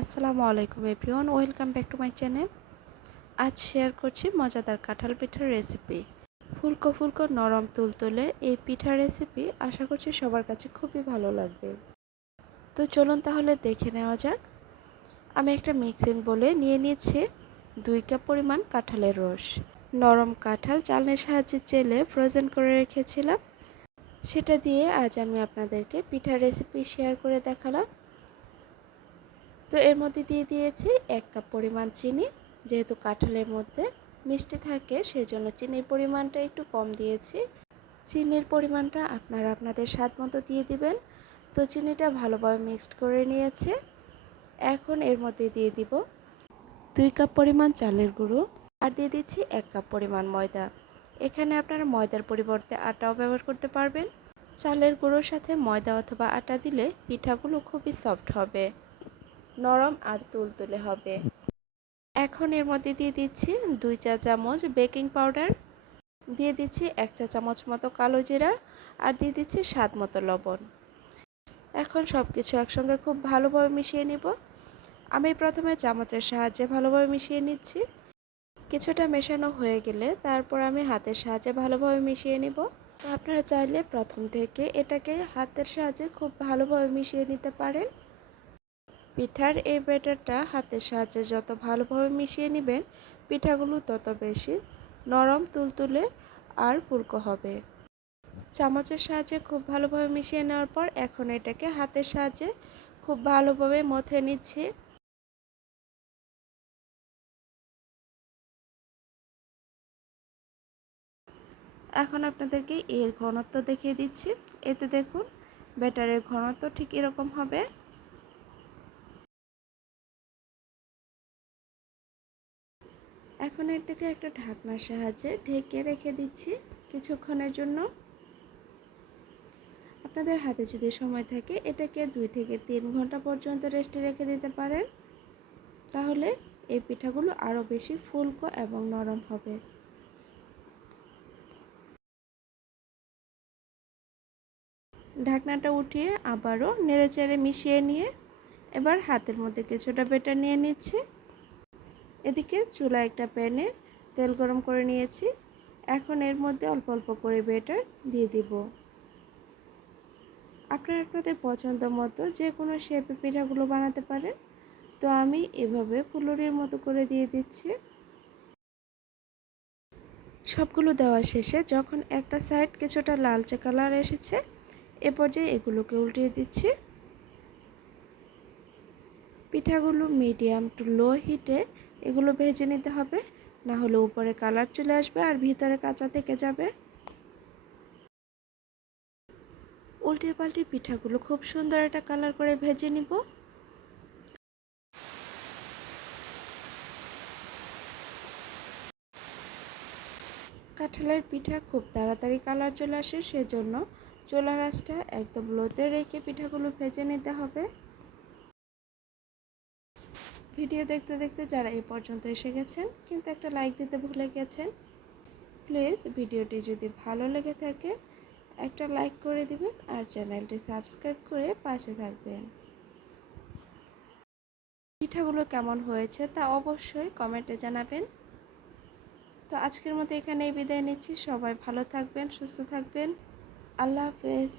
আসসালামু আলাইকুম everyone, welcome back to my channel. আজ শেয়ার করছি মজাদার কাঁঠাল পিঠার রেসিপি। ফুলকো ফুলকো নরম তুলতুলে এই পিঠার রেসিপি আশা করছি সবার কাছে খুবই ভালো লাগবে। তো চলুন তাহলে দেখে নেওয়া যাক। আমি একটা মিক্সিং বলে নিয়ে নিয়েছি দুই কাপ পরিমাণ কাঁঠালের রস। নরম কাঁঠাল চালনির সাহায্যে চেলে ফ্রোজেন করে রেখেছিলাম। সেটা দিয়ে আজ আমি আপনাদেরকে পিঠার রেসিপি শেয়ার করে দেখালাম। তো এর মধ্যে দিয়ে দিয়েছি এক কাপ পরিমাণ চিনি। যেহেতু কাঁঠালের মধ্যে মিষ্টি থাকে, সেজন্য চিনির পরিমাণটা একটু কম দিয়েছি। চিনির পরিমাণটা আপনারা আপনাদের স্বাদ মতো দিয়ে দিবেন। তো চিনিটা ভালোভাবে মিক্সড করে নিয়েছে। এখন এর মধ্যে দিয়ে দিব দুই কাপ পরিমাণ চালের গুঁড়ো আর দিয়ে দিচ্ছি এক কাপ পরিমাণ ময়দা। এখানে আপনারা ময়দার পরিবর্তে আটাও ব্যবহার করতে পারবেন। চালের গুঁড়োর সাথে ময়দা অথবা আটা দিলে পিঠাগুলো খুবই সফট হবে। নরম আর তুলতুলে হবে। এখন এর মধ্যে দিয়ে দিচ্ছি দুই চা চামচ বেকিং পাউডার, দিয়ে দিচ্ছি এক চা চামচ মতো কালো জিরা আর দিয়ে দিচ্ছি স্বাদ মতো লবণ। এখন সব কিছু একসঙ্গে খুব ভালোভাবে মিশিয়ে নিব। আমি প্রথমে চামচের সাহায্যে ভালোভাবে মিশিয়ে নিচ্ছি। কিছুটা মেশানো হয়ে গেলে তারপর আমি হাতের সাহায্যে ভালোভাবে মিশিয়ে নিব। আপনারা চাইলে প্রথম থেকে এটাকে হাতের সাহায্যে খুব ভালোভাবে মিশিয়ে নিতে পারেন। পিঠার এই ব্যাটারটা হাতের সাহায্যে যত ভালোভাবে মিশিয়ে নেবেন, পিঠাগুলো তত বেশি নরম, তুলতুলে আর ফুলকো হবে। চামচের সাহায্যে খুব ভালোভাবে মিশিয়ে নেওয়ার পর এখন এটাকে হাতের সাহায্যে খুব ভালোভাবে মথে নিচ্ছি। এখন আপনাদেরকে এর ঘনত্ব দেখিয়ে দিচ্ছি। এতে দেখুন, ব্যাটারের ঘনত্ব ঠিক এরকম হবে। এখন এটাকে একটা ঢাকনার সাহায্যে ঢেকে রেখে দিচ্ছি কিছুক্ষণের জন্য। আপনাদের হাতে যদি সময় থাকে, এটাকে দুই থেকে তিন ঘণ্টা পর্যন্ত রেস্টে রেখে দিতে পারেন। তাহলে এই পিঠাগুলো আরও বেশি ফুলকো এবং নরম হবে। ঢাকনাটা উঠিয়ে আবারও নেড়েচেড়ে মিশিয়ে নিয়ে এবার হাতের মধ্যে কিছুটা বেটার নিয়ে নিচ্ছি। এদিকে চুলা একটা প্যানে তেল গরম করে নিয়েছি। এখন এর মধ্যে অল্প অল্প করে বেটার দিয়ে দিব। আপনারা আপনাদের পছন্দ মতো যে কোনো শেপে পিঠাগুলো বানাতে পারেন। তো আমি এভাবে ফুলুরির মতো করে দিয়ে দিচ্ছি। সবগুলো দেওয়া শেষে যখন একটা সাইড কিছুটা লালচে কালার এসেছে, এ পর্যায়ে এগুলোকে উল্টিয়ে দিচ্ছি। পিঠাগুলো মিডিয়াম টু লো হিটে এগুলো ভেজে নিতে হবে। না হলে উপরে কালার চলে আসবে আর ভিতরে কাঁচা থেকে যাবে। উল্টে পাল্টে পিঠাগুলো খুব সুন্দর একটা কালার করে ভেজে নিব। কাঁঠালের পিঠা খুব তাড়াতাড়ি কালার চলে আসে, সেজন্য চোলা রাসটা একদম লোতে রেখে পিঠাগুলো ভেজে নিতে হবে। ভিডিও দেখতে দেখতে যারা এ পর্যন্ত এসে গেছেন, কিন্তু একটা লাইক দিতে ভুলে গেছেন প্লিজ ভিডিওটি যদি ভালো লেগে থাকে, একটা লাইক করে দিবেন আর চ্যানেলটি সাবস্ক্রাইব করে পাশে থাকবেন। পিঠাগুলো কেমন হয়েছে তা অবশ্যই কমেন্টে জানাবেন। তো আজকের মতো এখানেই বিদায় নিচ্ছি। সবাই ভালো থাকবেন, সুস্থ থাকবেন। আল্লাহ হাফেজ।